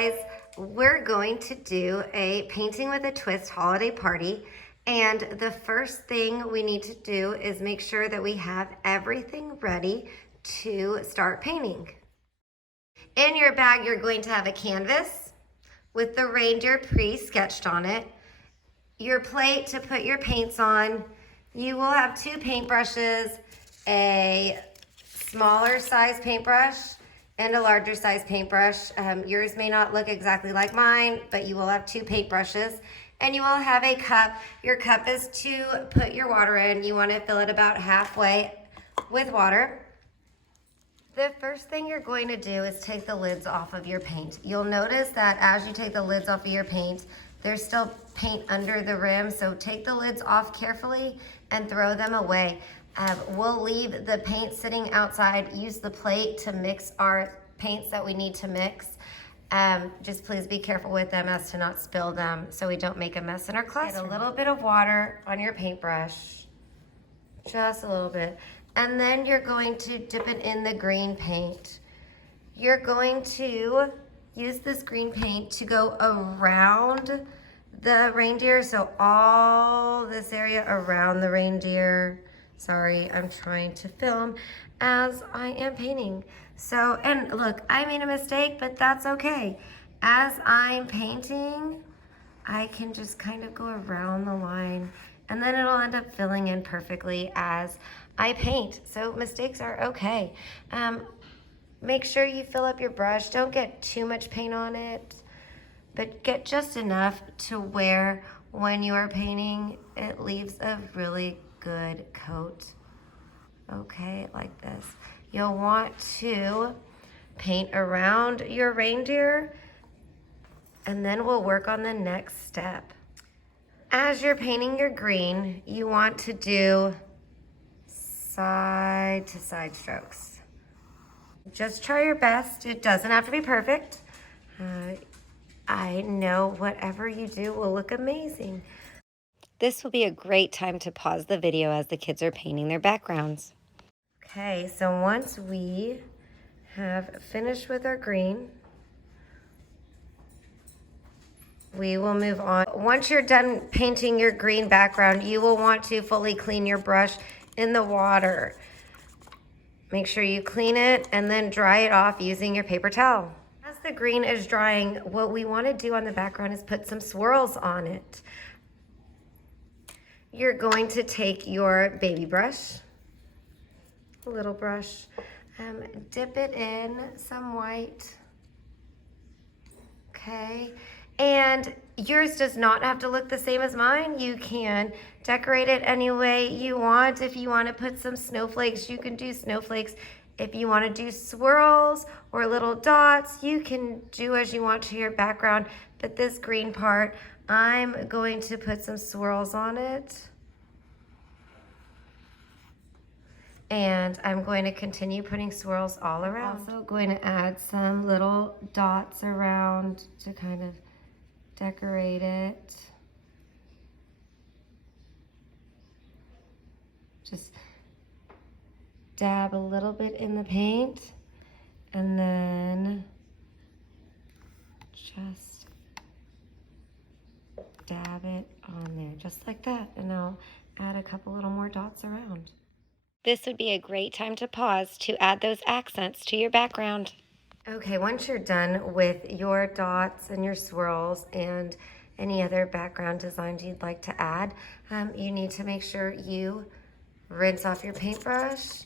guys, we're going to do a painting with a twist holiday party, and the first thing we need to do is make sure that we have everything ready to start painting. In your bag, you're going to have a canvas with the reindeer pre-sketched on it, your plate to put your paints on. You will have 2 paintbrushes, a smaller size paintbrush and a larger size paintbrush. Yours may not look exactly like mine, but you will have 2 paintbrushes, and you will have a cup. Your cup is to put your water in. You want to fill it about halfway with water. The first thing you're going to do is take the lids off of your paint. You'll notice that as you take the lids off of your paint, there's still paint under the rim, so take the lids off carefully and throw them away. We'll leave the paint sitting outside. Use the plate to mix our paints that we need to mix. Just please be careful with them as to not spill them so we don't make a mess in our classroom. Get a little bit of water on your paintbrush, just a little bit. And then you're going to dip it in the green paint. You're going to use this green paint to go around the reindeer, so all this area around the reindeer. Sorry, I'm trying to film as I am painting. So, and look, I made a mistake, but that's okay. As I'm painting, I can just kind of go around the line, and then it'll end up filling in perfectly as I paint. So mistakes are okay. Make sure you fill up your brush. Don't get too much paint on it, but get just enough to where when you are painting, it leaves a really good coat. Okay, like this. You'll want to paint around your reindeer, and then we'll work on the next step. As you're painting your green, you want to do side to side strokes. Just try your best. It doesn't have to be perfect. I know whatever you do will look amazing. This will be a great time to pause the video as the kids are painting their backgrounds. Okay, so once we have finished with our green, we will move on. Once you're done painting your green background, you will want to fully clean your brush in the water. Make sure you clean it and then dry it off using your paper towel. As the green is drying, what we want to do on the background is put some swirls on it. You're going to take your baby brush, a little brush, dip it in some white, okay? And yours does not have to look the same as mine. You can decorate it any way you want. If you want to put some snowflakes, you can do snowflakes. If you want to do swirls or little dots, you can do as you want to your background. But this green part, I'm going to put some swirls on it. And I'm going to continue putting swirls all around. Also going to add some little dots around to kind of decorate it. Just dab a little bit in the paint and then just dab it on there, just like that. And I'll add a couple little more dots around. This would be a great time to pause to add those accents to your background. Okay, once you're done with your dots and your swirls and any other background designs you'd like to add, you need to make sure you rinse off your paintbrush.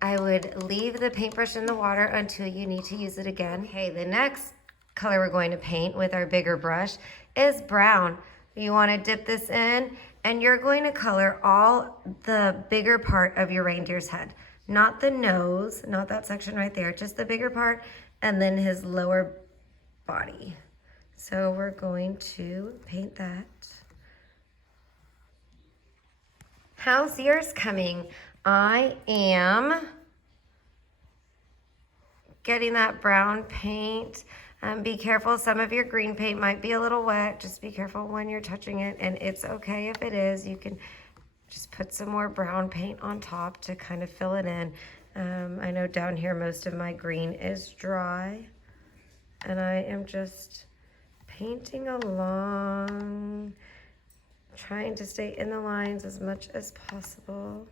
I would leave the paintbrush in the water until you need to use it again. Okay, the next color we're going to paint with our bigger brush is brown. You want to dip this in, and you're going to color all the bigger part of your reindeer's head. Not the nose, not that section right there, just the bigger part, and then his lower body. So we're going to paint that. How's yours coming? I am getting that brown paint. Be careful, some of your green paint might be a little wet. Just be careful when you're touching it, and it's okay if it is. You can just put some more brown paint on top to kind of fill it in. I know down here most of my green is dry. And I am just painting along, trying to stay in the lines as much as possible.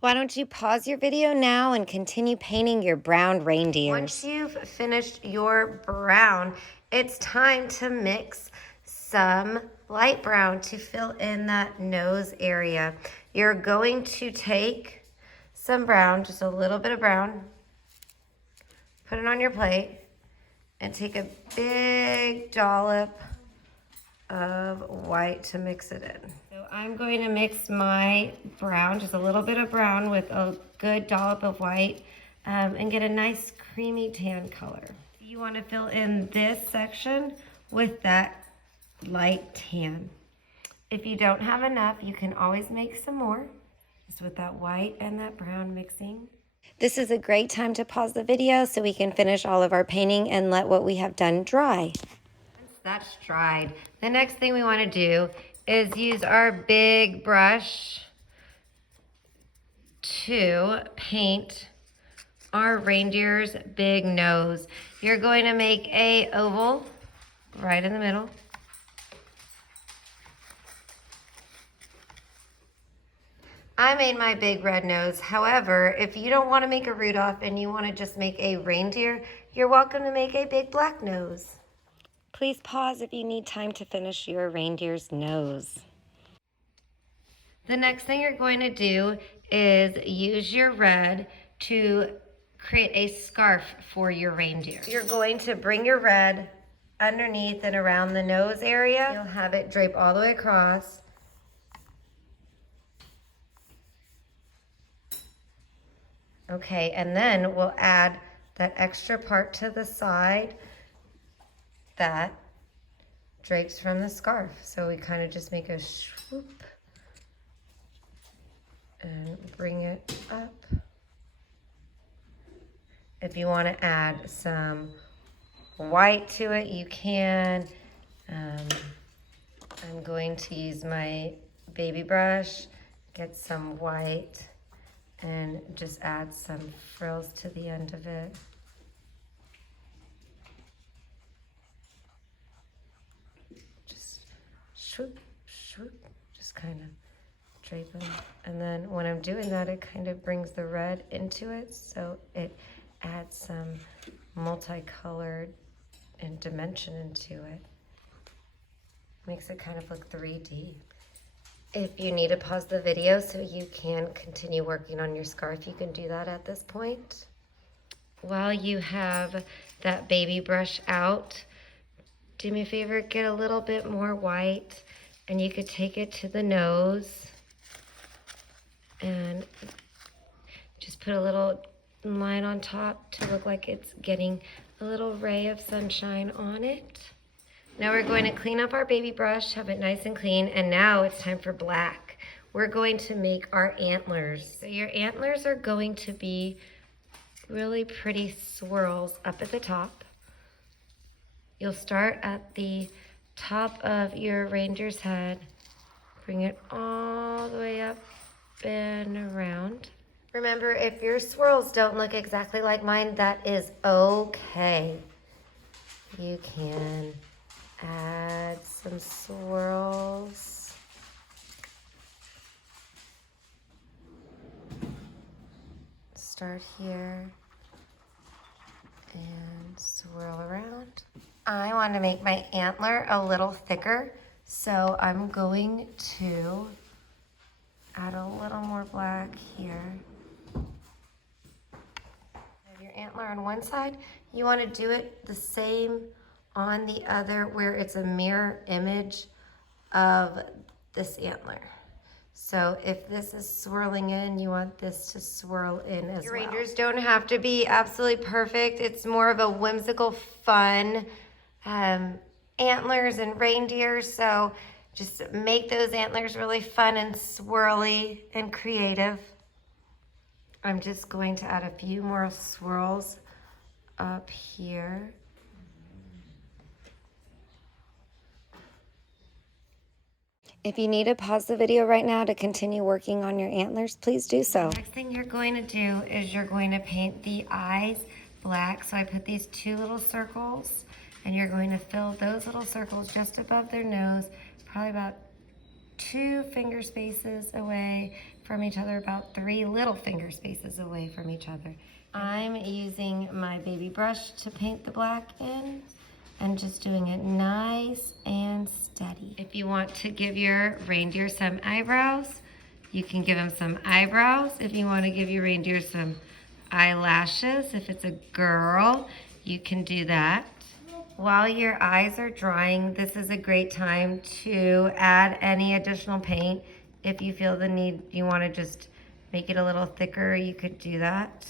Why don't you pause your video now and continue painting your brown reindeers? Once you've finished your brown, it's time to mix some light brown to fill in that nose area. You're going to take some brown, just a little bit of brown, put it on your plate, and take a big dollop of white to mix it in. So I'm going to mix my brown, just a little bit of brown with a good dollop of white, and get a nice creamy tan color. You want to fill in this section with that light tan. If you don't have enough, you can always make some more, just with that white and that brown mixing. This is a great time to pause the video so we can finish all of our painting and let what we have done dry. Once that's dried, the next thing we want to do is use our big brush to paint our reindeer's big nose. You're going to make a oval right in the middle. I made my big red nose. However, if you don't want to make a Rudolph and you want to just make a reindeer, you're welcome to make a big black nose. Please pause if you need time to finish your reindeer's nose. The next thing you're going to do is use your red to create a scarf for your reindeer. You're going to bring your red underneath and around the nose area. You'll have it drape all the way across. Okay, and then we'll add that extra part to the side that drapes from the scarf. So we kind of just make a swoop and bring it up. If you want to add some white to it, you can. I'm going to use my baby brush, get some white, and just add some frills to the end of it. Just swoop, swoop, just kind of drape them. And then when I'm doing that, it kind of brings the red into it, so it adds some multicolored and dimension into it. Makes it kind of look 3D. If you need to pause the video so you can continue working on your scarf, you can do that at this point. While you have that baby brush out, do me a favor, get a little bit more white, and you could take it to the nose and just put a little line on top to look like it's getting a little ray of sunshine on it. Now we're going to clean up our baby brush, have it nice and clean, and now it's time for black. We're going to make our antlers. So your antlers are going to be really pretty swirls up at the top. You'll start at the top of your reindeer's head, bring it all the way up and around. Remember, if your swirls don't look exactly like mine, that is okay. You can add some swirls. Start here and swirl around. I want to make my antler a little thicker, so I'm going to add a little more black here. Have your antler on one side. You want to do it the same on the other, where it's a mirror image of this antler. So if this is swirling in, you want this to swirl in as well. Your reindeers don't have to be absolutely perfect. It's more of a whimsical, fun antlers and reindeers. So just make those antlers really fun and swirly and creative. I'm just going to add a few more swirls up here. If you need to pause the video right now to continue working on your antlers, please do so. Next thing you're going to do is you're going to paint the eyes black. So I put these 2 little circles, and you're going to fill those little circles just above their nose, probably about 2 finger spaces away from each other, about 3 little finger spaces away from each other. I'm using my baby brush to paint the black in, and just doing it nice and steady. If you want to give your reindeer some eyebrows, you can give him some eyebrows. If you want to give your reindeer some eyelashes, if it's a girl, you can do that. While your eyes are drying, this is a great time to add any additional paint. If you feel the need, you want to just make it a little thicker, you could do that.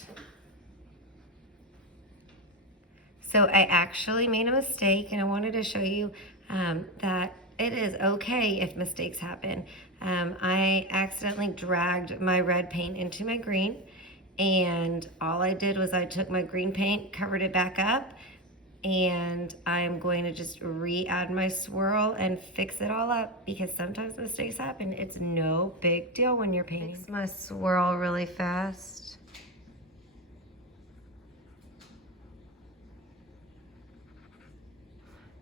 So I actually made a mistake, and I wanted to show you that it is okay if mistakes happen. I accidentally dragged my red paint into my green, and all I did was I took my green paint, covered it back up, and I'm going to just re-add my swirl and fix it all up, because sometimes mistakes happen. It's no big deal when you're painting. Fix my swirl really fast.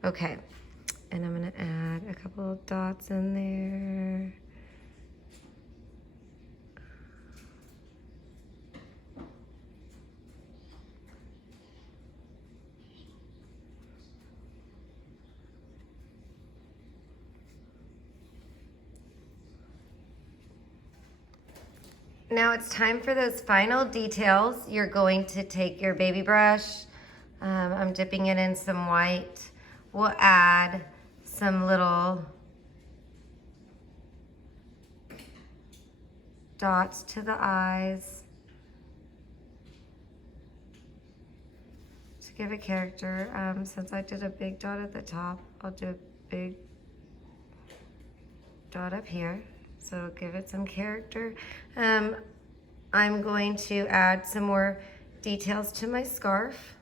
Okay, and I'm gonna add a couple of dots in there. Now it's time for those final details. You're going to take your baby brush. I'm dipping it in some white. We'll add some little dots to the eyes to give a character. Since I did a big dot at the top, I'll do a big dot up here, so give it some character. I'm going to add some more details to my scarf.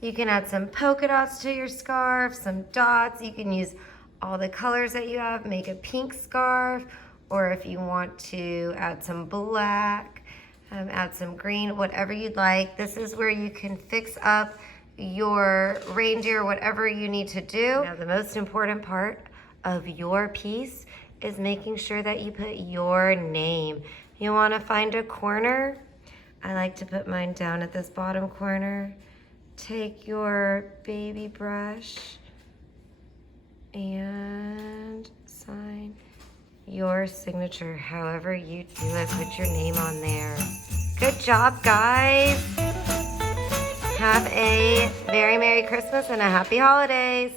You can add some polka dots to your scarf, some dots. You can use all the colors that you have, make a pink scarf, or if you want to add some black, add some green, whatever you'd like. This is where you can fix up your reindeer, whatever you need to do. Now, the most important part of your piece is making sure that you put your name. You want to find a corner. I like to put mine down at this bottom corner. Take your baby brush and sign your signature however you do it. Put your name on there. Good job, guys. Have a very Merry Christmas and a Happy Holidays.